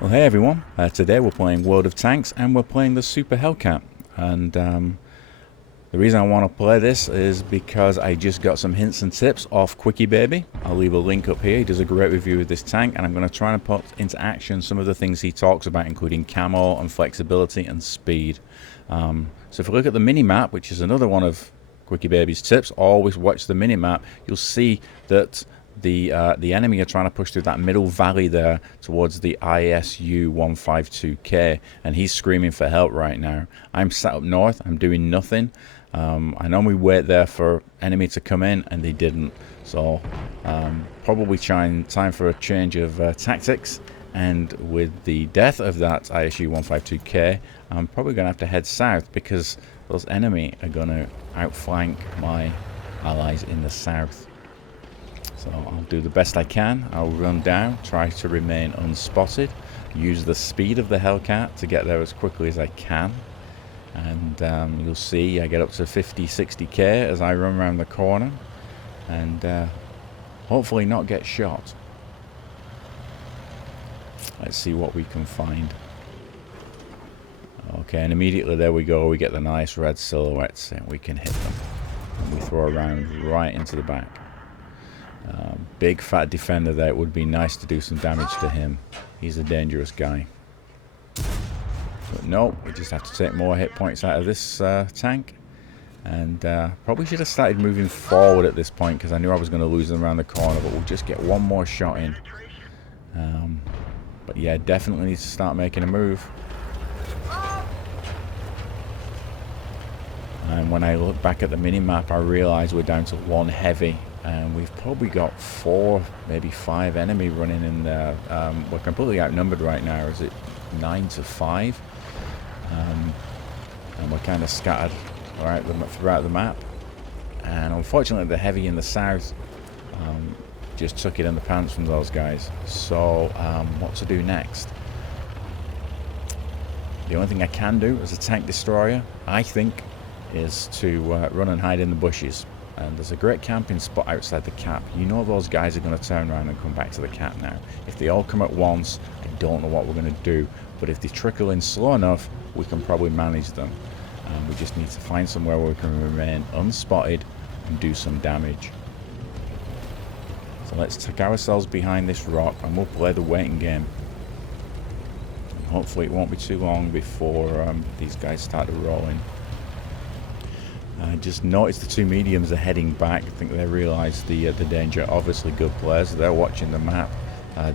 Well, hey everyone, today we're playing World of Tanks and we're playing the Super Hellcat. And the reason I want to play this is because I just got some hints and tips off Quickybaby. I'll leave a link up here. He does a great review of this tank, and I'm going to try and put into action some of the things he talks about, including camo and flexibility and speed. So if you look at the mini-map, which is another one of Quickybaby's tips, always watch the mini-map. You'll see that the enemy are trying to push through that middle valley there towards the ISU 152K, and he's screaming for help right now. I'm sat up north, I'm doing nothing. I normally wait there for enemy to come in, and they didn't. So probably time for a change of tactics. And with the death of that ISU 152K, I'm probably going to have to head south because those enemy are going to outflank my allies in the south. So I'll do the best I can. I'll run down, try to remain unspotted, use the speed of the Hellcat to get there as quickly as I can. And you'll see I get up to 50-60k as I run around the corner, and hopefully not get shot. Let's see what we can find. Okay, and immediately there we go, we get the nice red silhouettes and we can hit them. And we throw a round right into the back. Big fat defender there. It would be nice to do some damage to him. He's a dangerous guy. But no, we just have to take more hit points out of this tank. And probably should have started moving forward at this point because I knew I was going to lose them around the corner, but we'll just get one more shot in. But yeah, definitely need to start making a move. And when I look back at the mini-map, I realise we're down to one heavy. And we've probably got 4, maybe 5 enemy running in there. We're completely outnumbered right now. Is it 9-5? And we're kind of scattered throughout the map. And unfortunately, the heavy in the south just took it in the pants from those guys. So what to do next? The only thing I can do as a tank destroyer, I think, is to run and hide in the bushes. And there's a great camping spot outside the cap. You know those guys are going to turn around and come back to the cap now. If they all come at once, I don't know what we're going to do. But if they trickle in slow enough, we can probably manage them. We just need to find somewhere where we can remain unspotted and do some damage. So let's tuck ourselves behind this rock and we'll play the waiting game. And hopefully it won't be too long before these guys start to roll in. I just noticed the 2 mediums are heading back. I think they realised the danger. Obviously good players. They're watching the map.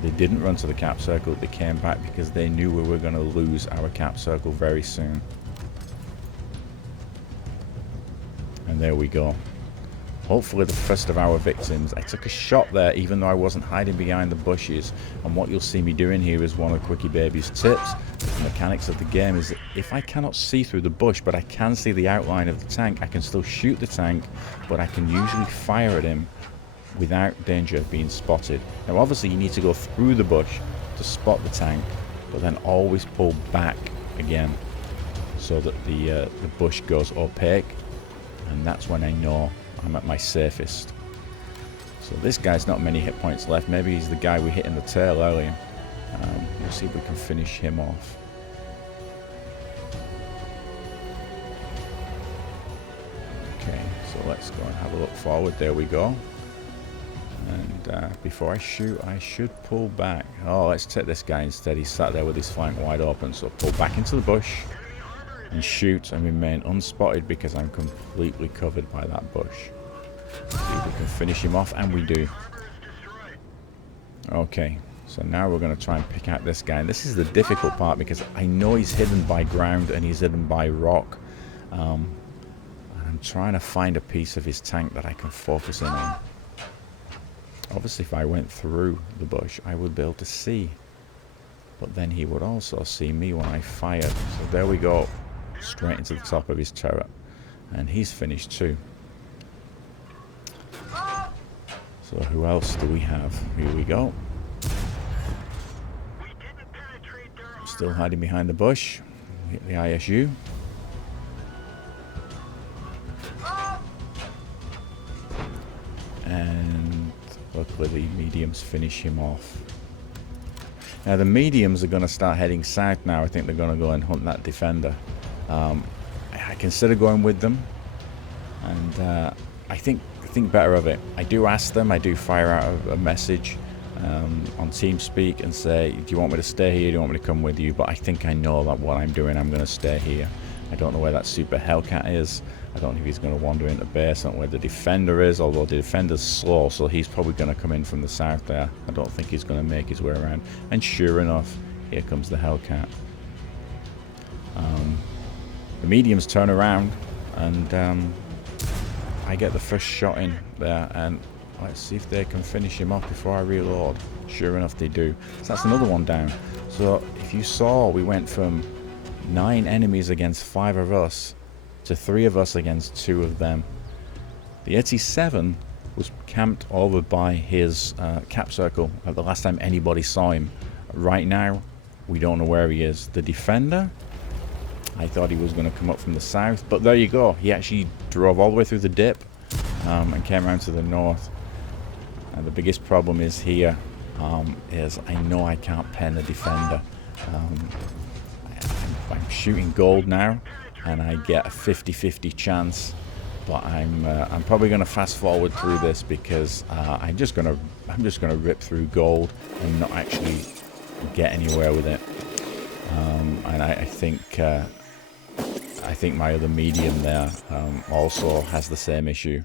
They didn't run to the cap circle. They came back because they knew we were going to lose our cap circle very soon. And there we go. Hopefully the first of our victims. I took a shot there even though I wasn't hiding behind the bushes. And what you'll see me doing here is one of Quickybaby's tips. The mechanics of the game is that if I cannot see through the bush but I can see the outline of the tank, I can still shoot the tank, but I can usually fire at him without danger of being spotted. Now obviously you need to go through the bush to spot the tank, but then always pull back again so that the bush goes opaque, and that's when I know I'm at my safest. So this guy's not many hit points left. Maybe he's the guy we hit in the tail earlier. We'll see if we can finish him off. Okay, so let's go and have a look forward. There we go. And before I shoot, I should pull back. Oh, let's take this guy instead. He's sat there with his flank wide open. So pull back into the bush and shoot and remain unspotted because I'm completely covered by that bush. See if we can finish him off, and we do. Okay, so now we're going to try and pick out this guy. And this is the difficult part because I know he's hidden by ground and he's hidden by rock. And I'm trying to find a piece of his tank that I can focus in on. Obviously, if I went through the bush, I would be able to see. But then he would also see me when I fired. So there we go. Straight into the top of his turret. And he's finished too. So who else do we have? Here we go. Still hiding behind the bush. Hit the ISU. And luckily the mediums finish him off. Now the mediums are going to start heading south now. I think they're going to go and hunt that defender. I consider going with them, and I think better of it. I do ask them. I do fire out a message on TeamSpeak and say, do you want me to stay here? Do you want me to come with you? But I think I know that what I'm doing, I'm going to stay here. I don't know where that Super Hellcat is. I don't know if he's going to wander into base. I don't know where the defender is, although the defender's slow, so he's probably going to come in from the south there. I don't think he's going to make his way around. And sure enough, here comes the Hellcat. The mediums turn around, and I get the first shot in there, and let's see if they can finish him off before I reload. Sure enough, they do. So that's another one down. So if you saw, we went from 9 enemies against 5 of us to 3 of us against 2 of them. The 87 was camped over by his cap circle at the last time anybody saw him. Right now, we don't know where he is. The defender, I thought he was going to come up from the south, but there you go. He actually drove all the way through the dip and came around to the north. And the biggest problem is here is I know I can't pen a defender. I'm shooting gold now, and I get a 50-50 chance, but I'm probably going to fast forward through this because I'm just going to rip through gold and not actually get anywhere with it. And I think my other medium there also has the same issue.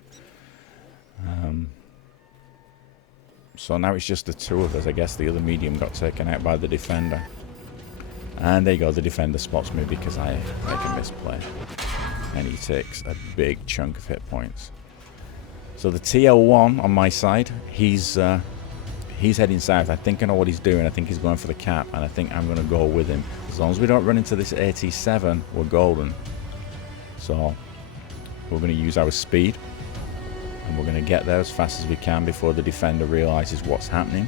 So now it's just the 2 of us. I guess the other medium got taken out by the defender. And there you go, the defender spots me because I make a misplay. And he takes a big chunk of hit points. So the TL1 on my side, he's heading south. I think I know what he's doing. I think he's going for the cap, and I think I'm going to go with him. As long as we don't run into this 87, we're golden. So we're going to use our speed, and we're going to get there as fast as we can before the defender realizes what's happening,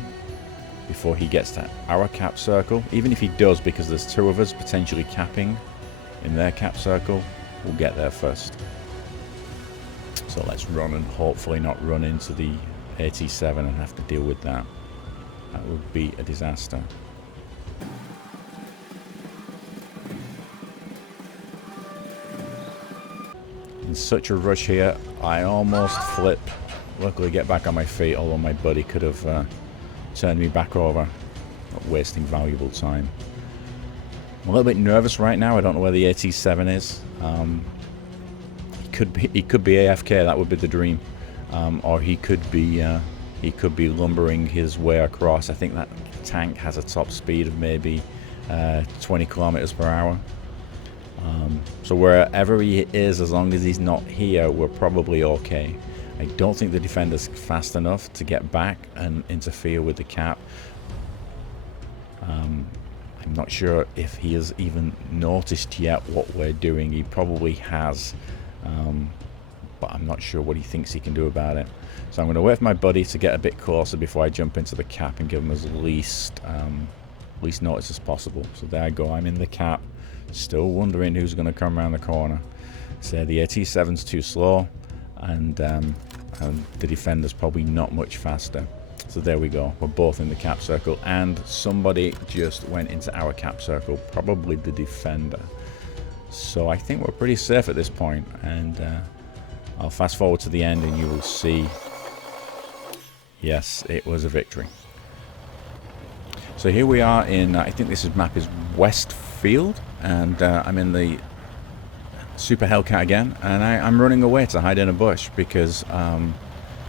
before he gets to our cap circle. Even if he does, because there's 2 of us potentially capping in their cap circle, we'll get there first. So let's run and hopefully not run into the 87 and have to deal with that. That would be a disaster. In such a rush here, I almost flip. Luckily get back on my feet, although my buddy could have turned me back over, not wasting valuable time. I'm a little bit nervous right now. I don't know where the 87 is. He could be AFK. That would be the dream, or he could be lumbering his way across. I think that tank has a top speed of maybe 20 kilometers per hour. So wherever he is, as long as he's not here, we're probably okay. I don't think the defender's fast enough to get back and interfere with the cap. I'm not sure if he has even noticed yet what we're doing. He probably has, but I'm not sure what he thinks he can do about it. So I'm going to wait for my buddy to get a bit closer before I jump into the cap and give him as least notice as possible. So there I go, I'm in the cap, still wondering who's going to come around the corner. So the 87's too slow, and the defender's probably not much faster. So there we go, we're both in the cap circle, and somebody just went into our cap circle, probably the defender. So I think we're pretty safe at this point, and I'll fast forward to the end and you will see, yes, it was a victory. So here we are in, I think this map is Westfield, and I'm in the Super Hellcat again, and I'm running away to hide in a bush because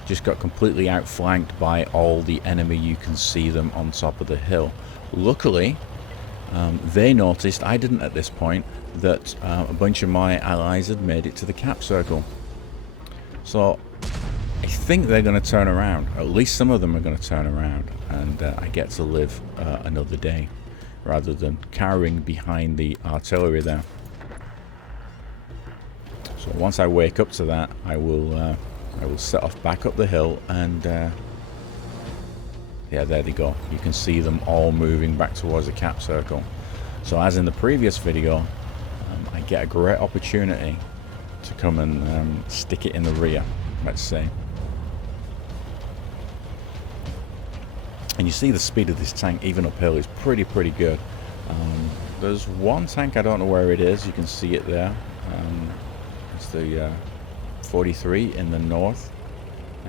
just got completely outflanked by all the enemy. You can see them on top of the hill. Luckily, they noticed, I didn't at this point, that a bunch of my allies had made it to the cap circle. So I think they're going to turn around. At least some of them are going to turn around, and I get to live another day rather than cowering behind the artillery there. So once I wake up to that, I will set off back up the hill, and yeah, there they go. You can see them all moving back towards the cap circle. So as in the previous video, I get a great opportunity to come and stick it in the rear, let's say. And you see the speed of this tank, even uphill, is pretty good. There's one tank, I don't know where it is. You can see it there. It's the 43 in the north.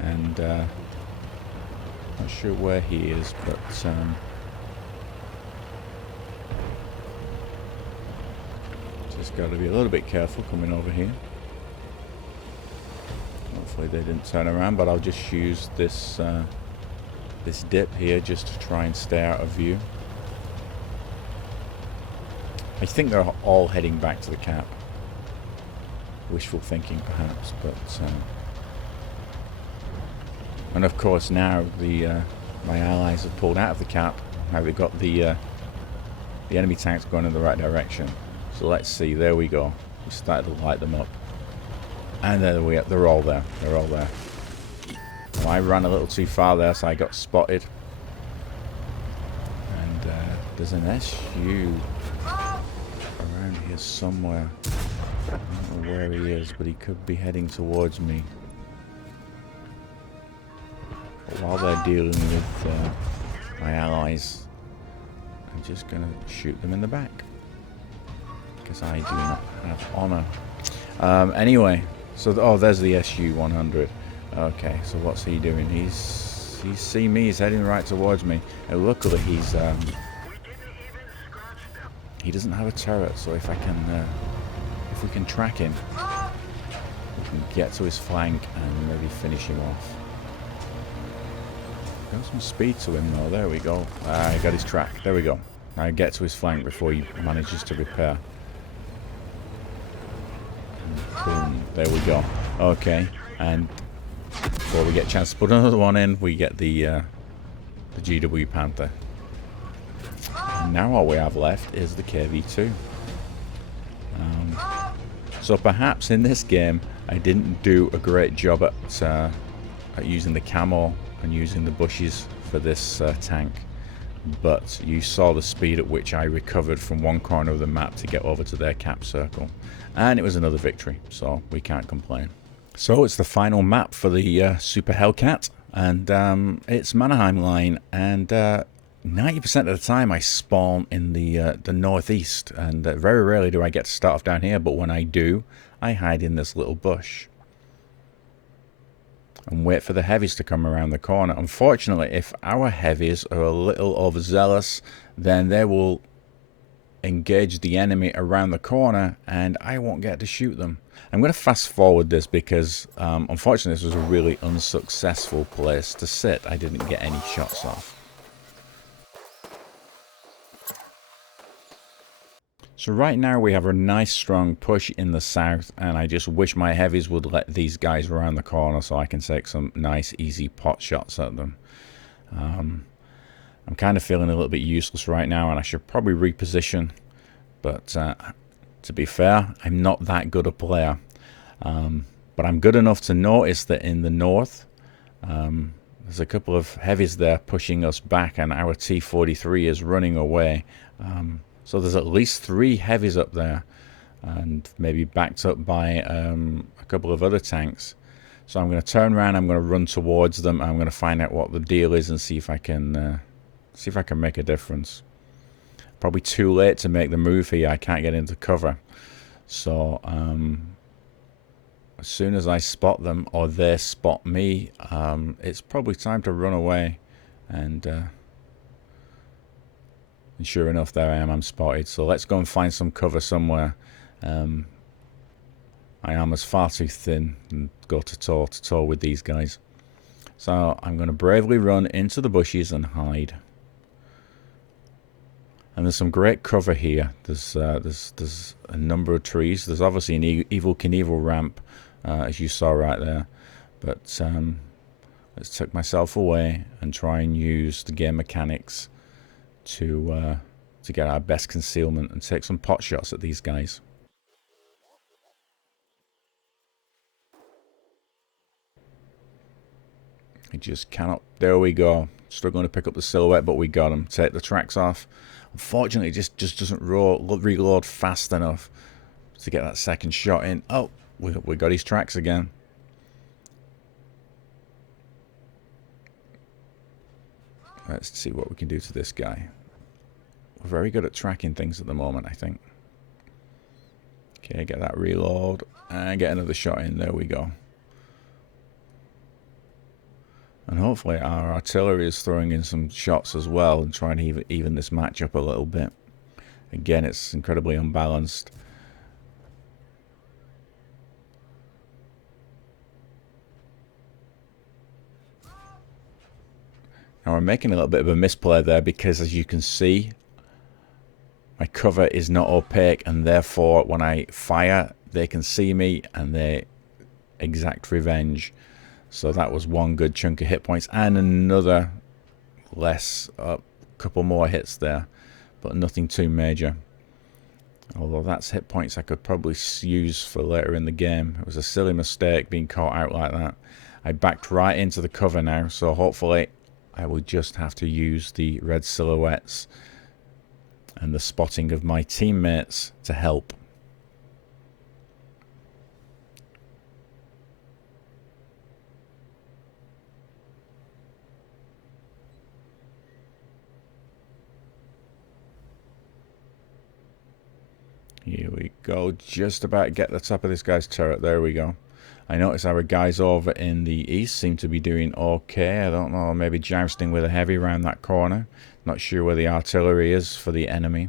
And not sure where he is, but just got to be a little bit careful coming over here. Hopefully they didn't turn around, but I'll just use this this dip here just to try and stay out of view. I think they're all heading back to the cap. Wishful thinking perhaps, but and of course now the my allies have pulled out of the cap. Now they've got the enemy tanks going in the right direction. So let's see, there we go. We started to light them up. And there we are, they're all there. They're all there. Well, I ran a little too far there, so I got spotted. And there's an SU around here somewhere. I don't know where he is, but he could be heading towards me. But while they're dealing with my allies, I'm just going to shoot them in the back. Because I do not have honor. Anyway, so oh, there's the SU-100. Okay, so what's he doing? He's seen me. He's heading right towards me. And luckily, he doesn't have a turret. So if we can track him, we can get to his flank and maybe finish him off. Got some speed to him though. There we go. I got his track. There we go. Now get to his flank before he manages to repair. Boom, there we go. Okay, and before we get a chance to put another one in, we get the GW Panther. And now all we have left is the KV-2. So perhaps in this game I didn't do a great job at using the camo and using the bushes for this tank. But you saw the speed at which I recovered from one corner of the map to get over to their cap circle. And it was another victory, so we can't complain. So it's the final map for the Super Hellcat, and it's Mannerheim line, and 90% of the time I spawn in the northeast, and very rarely do I get to start off down here, but when I do, I hide in this little bush and wait for the heavies to come around the corner. Unfortunately, if our heavies are a little overzealous, then they will engage the enemy around the corner and I won't get to shoot them. I'm going to fast forward this because unfortunately this was a really unsuccessful place to sit. I didn't get any shots off. So right now we have a nice strong push in the south, and I just wish my heavies would let these guys around the corner so I can take some nice easy pot shots at them. I'm kind of feeling a little bit useless right now, and I should probably reposition, but to be fair, I'm not that good a player. But I'm good enough to notice that in the north there's a couple of heavies there pushing us back, and our T-43 is running away. So there's at least 3 heavies up there, and maybe backed up by a couple of other tanks. So I'm going to turn around, I'm going to run towards them, and I'm going to find out what the deal is and see if I can make a difference. Probably too late to make the move here. I can't get into cover. So as soon as I spot them or they spot me, it's probably time to run away. And sure enough, there I am, I'm spotted. So let's go and find some cover somewhere. My armor's far too thin and go to toe with these guys. So I'm going to bravely run into the bushes and hide. And there's some great cover here. There's a number of trees. There's obviously an Evel Knievel ramp, as you saw right there. But let's tuck myself away and try and use the game mechanics to get our best concealment and take some pot shots at these guys. I just cannot. There we go. Struggling to pick up the silhouette, but we got him. Take the tracks off. Unfortunately, it just doesn't reload fast enough to get that second shot in. Oh, we got his tracks again. Let's see what we can do to this guy. We're very good at tracking things at the moment, I think. Okay, get that reload and get another shot in. There we go. And hopefully our artillery is throwing in some shots as well and trying to even this match up a little bit. Again, it's incredibly unbalanced. Now we're making a little bit of a misplay there because, as you can see, my cover is not opaque, and therefore when I fire they can see me and they exact revenge. So that was one good chunk of hit points and another less, couple more hits there, but nothing too major. Although that's hit points I could probably use for later in the game. It was a silly mistake being caught out like that. I backed right into the cover now, so hopefully I will just have to use the red silhouettes and the spotting of my teammates to help. Here we go, just about to get the top of this guy's turret. There we go. I notice our guys over in the east seem to be doing okay. I don't know, maybe jousting with a heavy around that corner. Not sure where the artillery is for the enemy.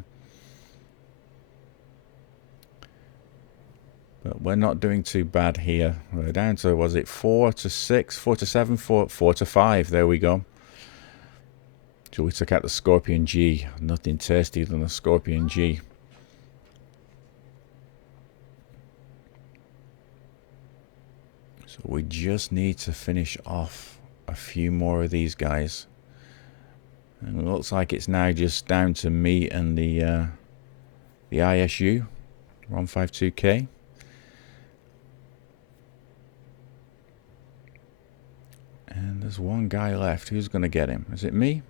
But we're not doing too bad here. We're down to, was it 4 to 6, 4 to 7, 4 to 5. There we go. So we took out the Scorpion G. Nothing tastier than the Scorpion G. So we just need to finish off a few more of these guys. And it looks like it's now just down to me and the ISU 152K. And there's one guy left. Who's going to get him? Is it me?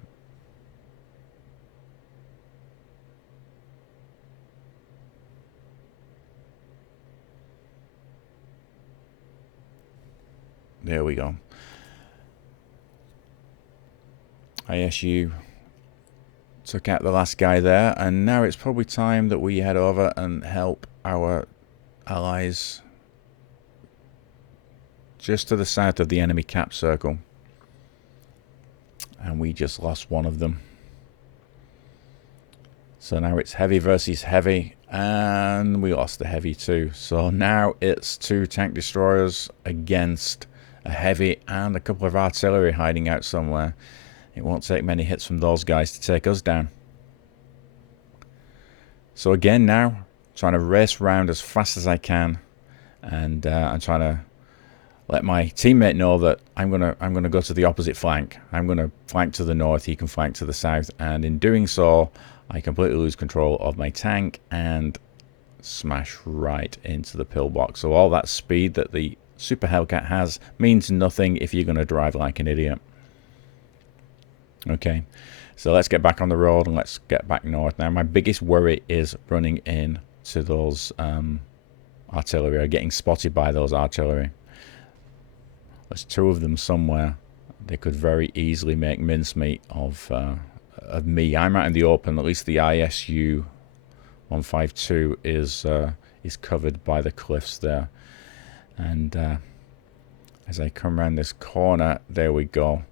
There we go. ISU took out the last guy there, and now it's probably time that we head over and help our allies just to the south of the enemy cap circle. And we just lost one of them. So now it's heavy versus heavy, and we lost the heavy too. So now it's 2 tank destroyers against a heavy and a couple of artillery hiding out somewhere. It won't take many hits from those guys to take us down. So again now, trying to race round as fast as I can, and I'm trying to let my teammate know that I'm gonna go to the opposite flank. I'm gonna flank to the north, he can flank to the south, and in doing so, I completely lose control of my tank and smash right into the pillbox. So all that speed that the Super Hellcat has means nothing if you're going to drive like an idiot. Okay, so let's get back on the road and let's get back north. Now my biggest worry is running in to those artillery, or getting spotted by those artillery. There's 2 of them somewhere. They could very easily make mincemeat of me. I'm out in the open. At least the ISU 152 is covered by the cliffs there. And as I come around this corner, there we go.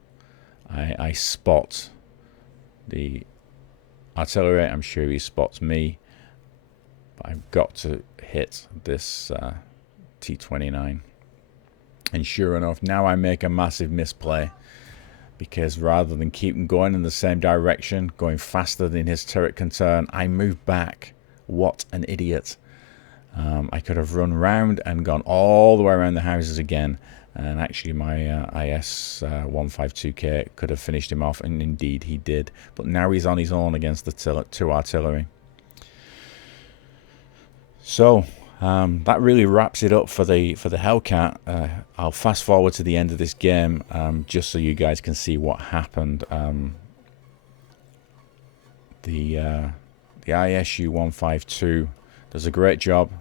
I spot the artillery. I'm sure he spots me. But I've got to hit this T-29. And sure enough, now I make a massive misplay. Because rather than keep him going in the same direction, going faster than his turret can turn, I move back. What an idiot. I could have run round and gone all the way around the houses again, and actually my IS 152K could have finished him off, and indeed he did. But now he's on his own against the 2 artillery. So that really wraps it up for the Hellcat. I'll fast forward to the end of this game just so you guys can see what happened. The ISU 152 does a great job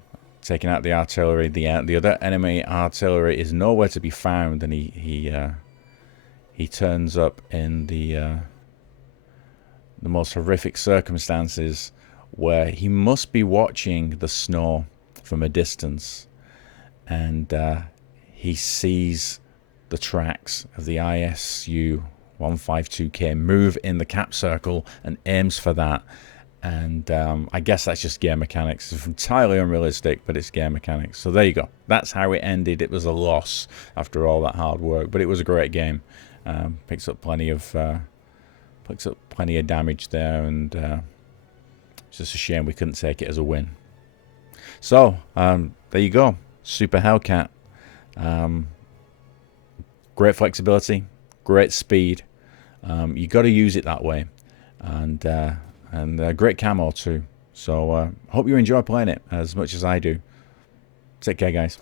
taking out the artillery. The other enemy artillery is nowhere to be found, and he turns up in the the most horrific circumstances where he must be watching the snow from a distance, and he sees the tracks of the ISU 152K move in the cap circle and aims for that. And I guess that's just game mechanics. It's entirely unrealistic, but it's game mechanics. So there you go. That's how it ended. It was a loss after all that hard work, but it was a great game. Picks up plenty of damage there, and it's just a shame we couldn't take it as a win. So there you go. Super Hellcat. Great flexibility, great speed. You got to use it that way, and great camo too. So hope you enjoy playing it as much as I do. Take care, guys.